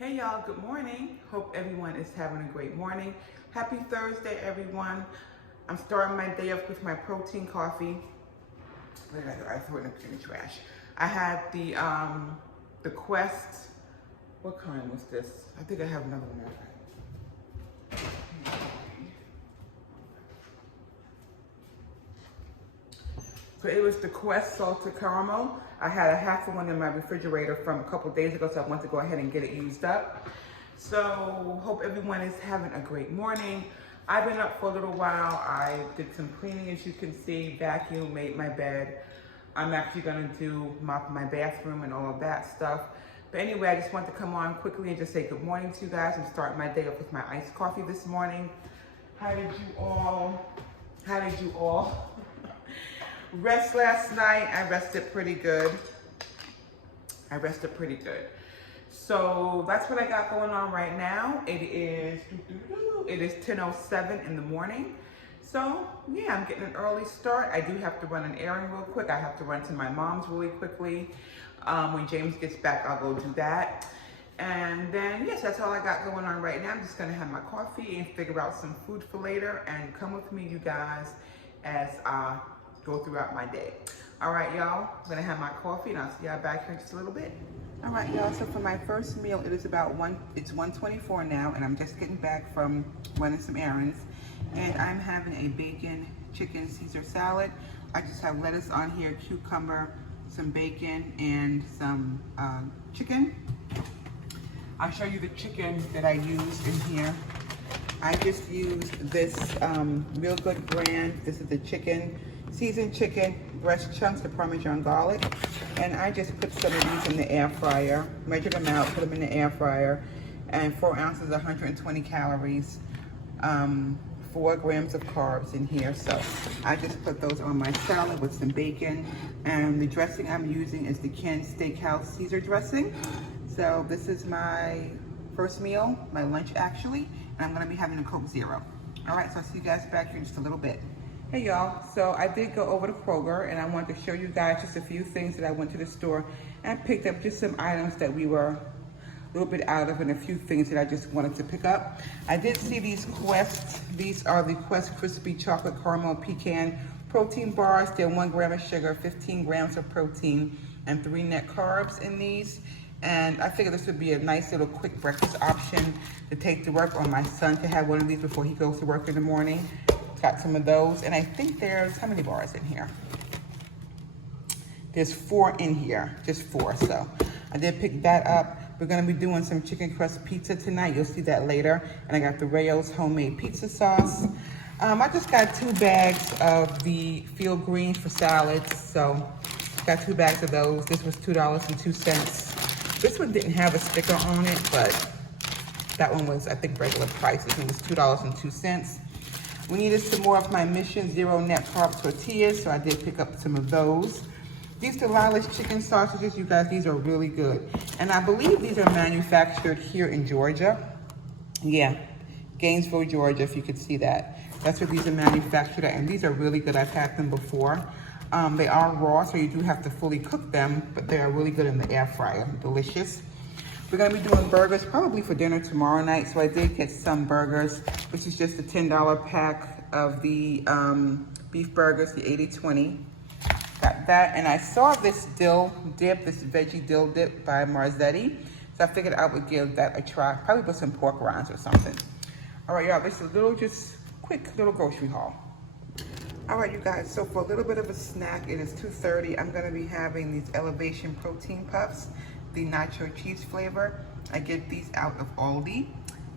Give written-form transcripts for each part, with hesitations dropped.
Hey y'all, good morning. Hope everyone is having a great morning. Happy Thursday, everyone. I'm starting my day off with my protein coffee. Where did I go? I threw it in the trash. I had the Quest. What kind was this? I think I have another one. So it was the Quest Salted Caramel. I had a half of one in my refrigerator from a couple days ago, so I want to go ahead and get it used up. So hope everyone is having a great morning. I've been up for a little while. I did some cleaning, as you can see, vacuum, made my bed. I'm actually gonna mop my bathroom and all of that stuff. But anyway, I just want to come on quickly and just say good morning to you guys and start my day off with my iced coffee this morning. How did you all rest last night? I rested pretty good. So that's what I got going on right now. It is 10:07 in the morning. So yeah, I'm getting an early start. I do have to run an errand real quick. I have to run to my mom's really quickly. When James gets back, I'll go do that. And then, yes, that's all I got going on right now. I'm just gonna have my coffee and figure out some food for later, and come with me, you guys, as I go throughout my day. All right, y'all, I'm gonna have my coffee and I'll see y'all back here in just a little bit. All right, y'all, so for my first meal, it's 1:24 now, and I'm just getting back from running some errands. And I'm having a bacon chicken Caesar salad. I just have lettuce on here, cucumber, some bacon, and some chicken. I'll show you the chicken that I used in here. I just used this Real Good brand. This is the chicken, seasoned chicken, breast chunks, the Parmesan garlic. And I just put some of these in the air fryer, measured them out, put them in the air fryer. And 4 ounces, 120 calories, 4 grams of carbs in here. So I just put those on my salad with some bacon. And the dressing I'm using is the Ken Steakhouse Caesar dressing. So this is my first meal, my lunch actually, and I'm gonna be having a Coke Zero. All right, so I'll see you guys back here in just a little bit. Hey y'all, so I did go over to Kroger and I wanted to show you guys just a few things that I went to the store and picked up, just some items that we were a little bit out of, and a few things that I just wanted to pick up. I did see these these are the Quest Crispy Chocolate Caramel Pecan Protein Bars. They're 1 gram of sugar, 15 grams of protein, and 3 net carbs in these. And I figured this would be a nice little quick breakfast option to take to work, or my son to have one of these before he goes to work in the morning. Got some of those, and I think there's, how many bars in here? There's 4 in here, just 4, so I did pick that up. We're gonna be doing some chicken crust pizza tonight. You'll see that later. And I got the Rayo's homemade pizza sauce. I just got 2 bags of the field greens for salads, so got 2 bags of those. This was $2.02. This one didn't have a sticker on it, but that one was, I think, regular prices. It was $2.02. We needed some more of my Mission Zero Net Carb tortillas, so I did pick up some of those. These Delilah's chicken sausages, you guys, these are really good. And I believe these are manufactured here in Georgia. Yeah, Gainesville, Georgia, if you could see that. That's where these are manufactured at, and these are really good. I've had them before. They are raw, so you do have to fully cook them, but they are really good in the air fryer, delicious. We're gonna be doing burgers probably for dinner tomorrow night, so I did get some burgers, which is just a $10 pack of the beef burgers, the 80-20. Got that, and I saw this dill dip, this veggie dill dip by Marzetti, so I figured I would give that a try, probably with some pork rinds or something. All right, y'all, this is a little, just quick little grocery haul. All right, you guys, so for a little bit of a snack, it is 2:30. I'm gonna be having these Elevation Protein Puffs, the nacho cheese flavor. I get these out of Aldi,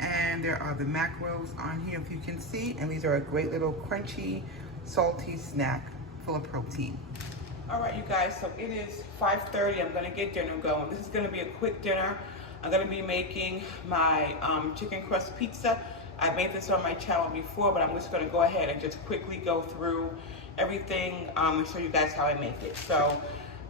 and there are the macros on here, if you can see, and these are a great little crunchy, salty snack full of protein. All right, you guys, so it is 5:30. I'm gonna get dinner going. This is gonna be a quick dinner. I'm gonna be making my chicken crust pizza. I made this on my channel before, but I'm just gonna go ahead and just quickly go through everything and show you guys how I make it. So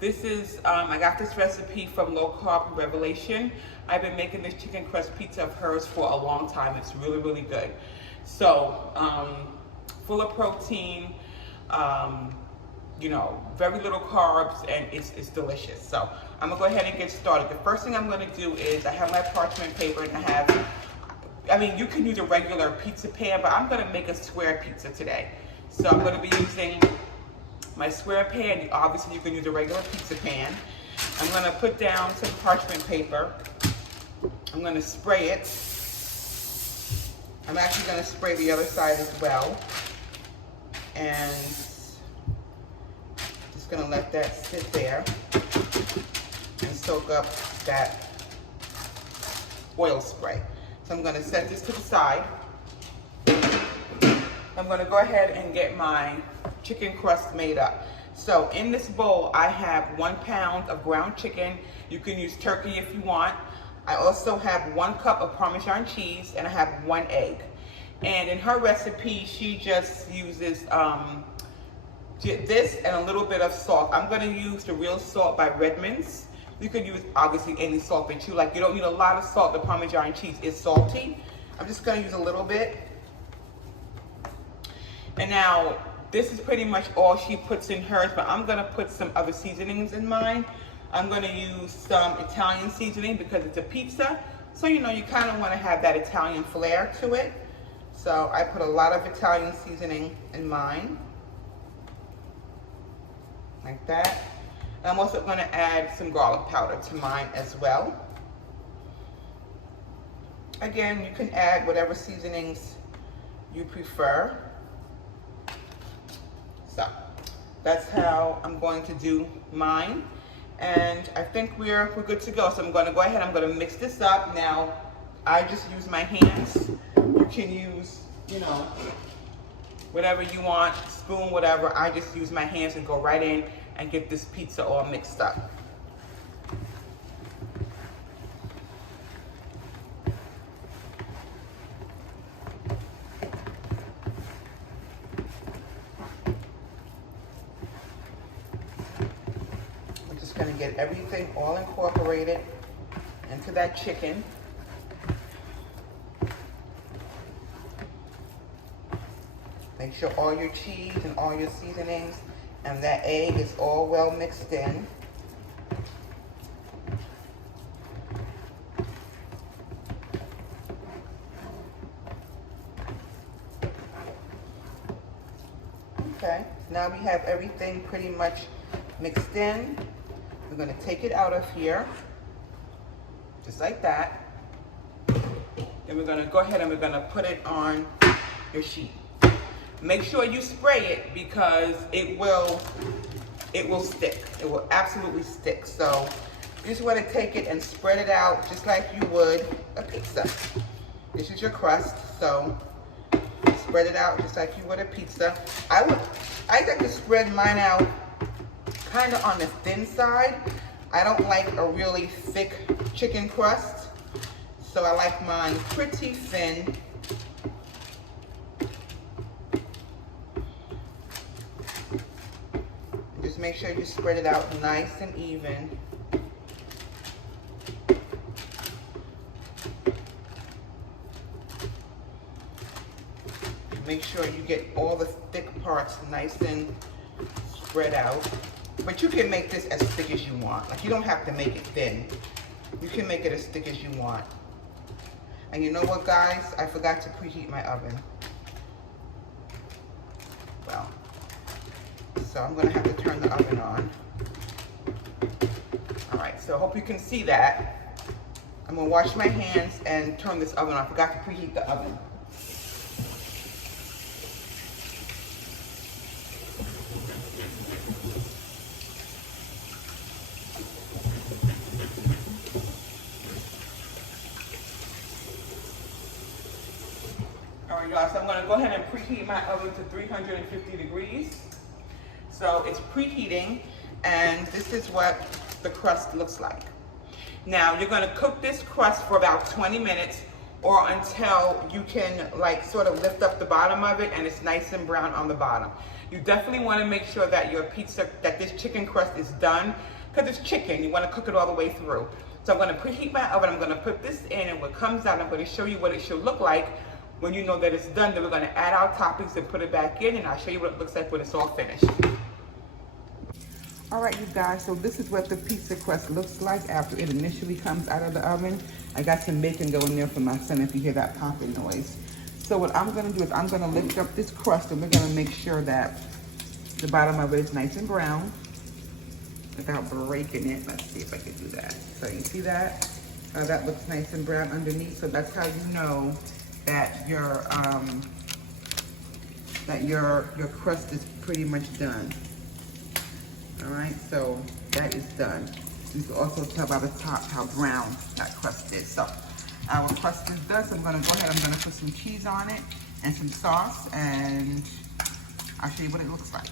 this is, I got this recipe from Low Carb Revelation. I've been making this chicken crust pizza of hers for a long time. It's really, really good. So, full of protein, you know, very little carbs, and it's delicious. So I'm gonna go ahead and get started. The first thing I'm gonna do is I have my parchment paper, and I mean, you can use a regular pizza pan, but I'm gonna make a square pizza today. So I'm gonna be using my square pan. Obviously you can use a regular pizza pan. I'm gonna put down some parchment paper. I'm gonna spray it. I'm actually gonna spray the other side as well. And just gonna let that sit there and soak up that oil spray. So I'm gonna set this to the side. I'm gonna go ahead and get my chicken crust made up. So in this bowl, I have 1 pound of ground chicken. You can use turkey if you want. I also have 1 cup of Parmesan cheese, and I have 1 egg. And in her recipe, she just uses this and a little bit of salt. I'm gonna use the real salt by Redmond's. You could use obviously any salt that you like. You don't need a lot of salt. The Parmesan cheese is salty. I'm just gonna use a little bit. And now, this is pretty much all she puts in hers, but I'm gonna put some other seasonings in mine. I'm gonna use some Italian seasoning because it's a pizza. So, you know, you kind of wanna have that Italian flair to it. So I put a lot of Italian seasoning in mine, like that. And I'm also gonna add some garlic powder to mine as well. Again, you can add whatever seasonings you prefer. So that's how I'm going to do mine. And I think we're good to go. So I'm gonna go ahead, I'm gonna mix this up. Now, I just use my hands. You can use, you know, whatever you want, spoon, whatever. I just use my hands and go right in and get this pizza all mixed up. I'm just gonna get everything all incorporated into that chicken. Make sure all your cheese and all your seasonings and that egg is all well mixed in. Okay, now we have everything pretty much mixed in. We're gonna take it out of here, just like that. Then we're gonna go ahead and we're gonna put it on your sheet. Make sure you spray it because it will stick. It will absolutely stick. So you just want to take it and spread it out just like you would a pizza. This is your crust, so spread it out just like you would a pizza. I like to spread mine out kind of on the thin side. I don't like a really thick chicken crust, so I like mine pretty thin. Just make sure you spread it out nice and even. Make sure you get all the thick parts nice and spread out. But you can make this as thick as you want. Like, you don't have to make it thin. You can make it as thick as you want. And you know what, guys? I forgot to preheat my oven. Well, so I'm gonna have to turn the oven on. All right, so I hope you can see that. I'm gonna wash my hands and turn this oven on. I forgot to preheat the oven. All right, y'all, so I'm gonna go ahead and preheat my oven to 350 degrees. So it's preheating, and this is what the crust looks like. Now, you're gonna cook this crust for about 20 minutes or until you can like sort of lift up the bottom of it and it's nice and brown on the bottom. You definitely wanna make sure that your pizza, that this chicken crust is done, because it's chicken, you wanna cook it all the way through. So I'm gonna preheat my oven, I'm gonna put this in, and what comes out, I'm gonna show you what it should look like when you know that it's done. Then we're gonna add our toppings and put it back in, and I'll show you what it looks like when it's all finished. All right, you guys, so this is what the pizza crust looks like after it initially comes out of the oven. I got some bacon going there for my son if you hear that popping noise. So what I'm gonna do is I'm gonna lift up this crust and we're gonna make sure that the bottom of it is nice and brown without breaking it. Let's see if I can do that. So you see that? That looks nice and brown underneath. So that's how you know that your crust is pretty much done. All right, so that is done. You can also tell by the top how brown that crust is. So our crust is done, so I'm gonna go ahead, I'm gonna put some cheese on it and some sauce, and I'll show you what it looks like.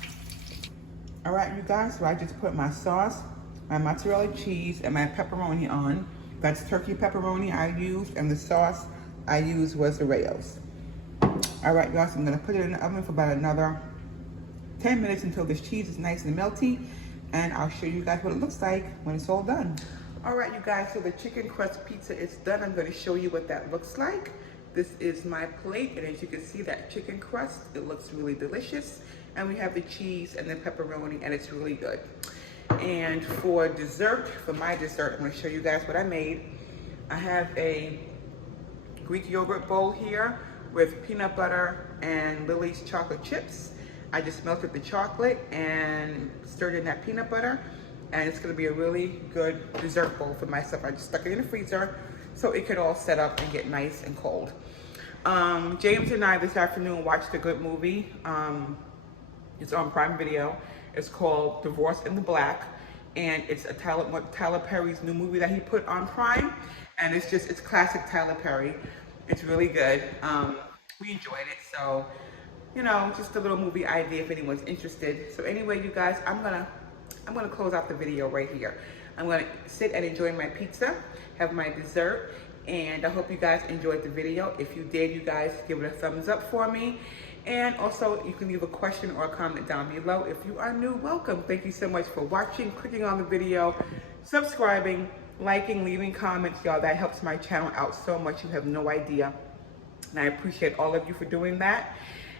All right, you guys, so I just put my sauce, my mozzarella cheese, and my pepperoni on. That's turkey pepperoni I used, and the sauce I used was the Rayo's. All right, guys, so I'm gonna put it in the oven for about another 10 minutes until this cheese is nice and melty, and I'll show you guys what it looks like when it's all done. All right, you guys, so the chicken crust pizza is done. I'm going to show you what that looks like. This is my plate, and as you can see, that chicken crust, it looks really delicious. And we have the cheese and the pepperoni, and it's really good. And for dessert, for my dessert, I'm going to show you guys what I made. I have a Greek yogurt bowl here with peanut butter and Lily's chocolate chips. I just melted the chocolate and stirred in that peanut butter, and it's gonna be a really good dessert bowl for myself. I just stuck it in the freezer so it could all set up and get nice and cold. James and I this afternoon watched a good movie. It's on Prime Video. It's called Divorce in the Black, and it's Tyler Perry's new movie that he put on Prime, and it's classic Tyler Perry. It's really good. We enjoyed it, so you know, just a little movie idea if anyone's interested. So anyway, you guys, I'm gonna close out the video right here. I'm gonna sit and enjoy my pizza, have my dessert, and I hope you guys enjoyed the video. If you did, you guys give it a thumbs up for me. And also, you can leave a question or a comment down below. If you are new, welcome. Thank you so much for watching, clicking on the video, subscribing, liking, leaving comments. Y'all, that helps my channel out so much. You have no idea. And I appreciate all of you for doing that.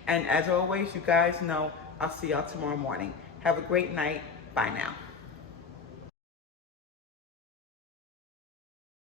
And as always, you guys know, I'll see y'all tomorrow morning. Have a great night. Bye now.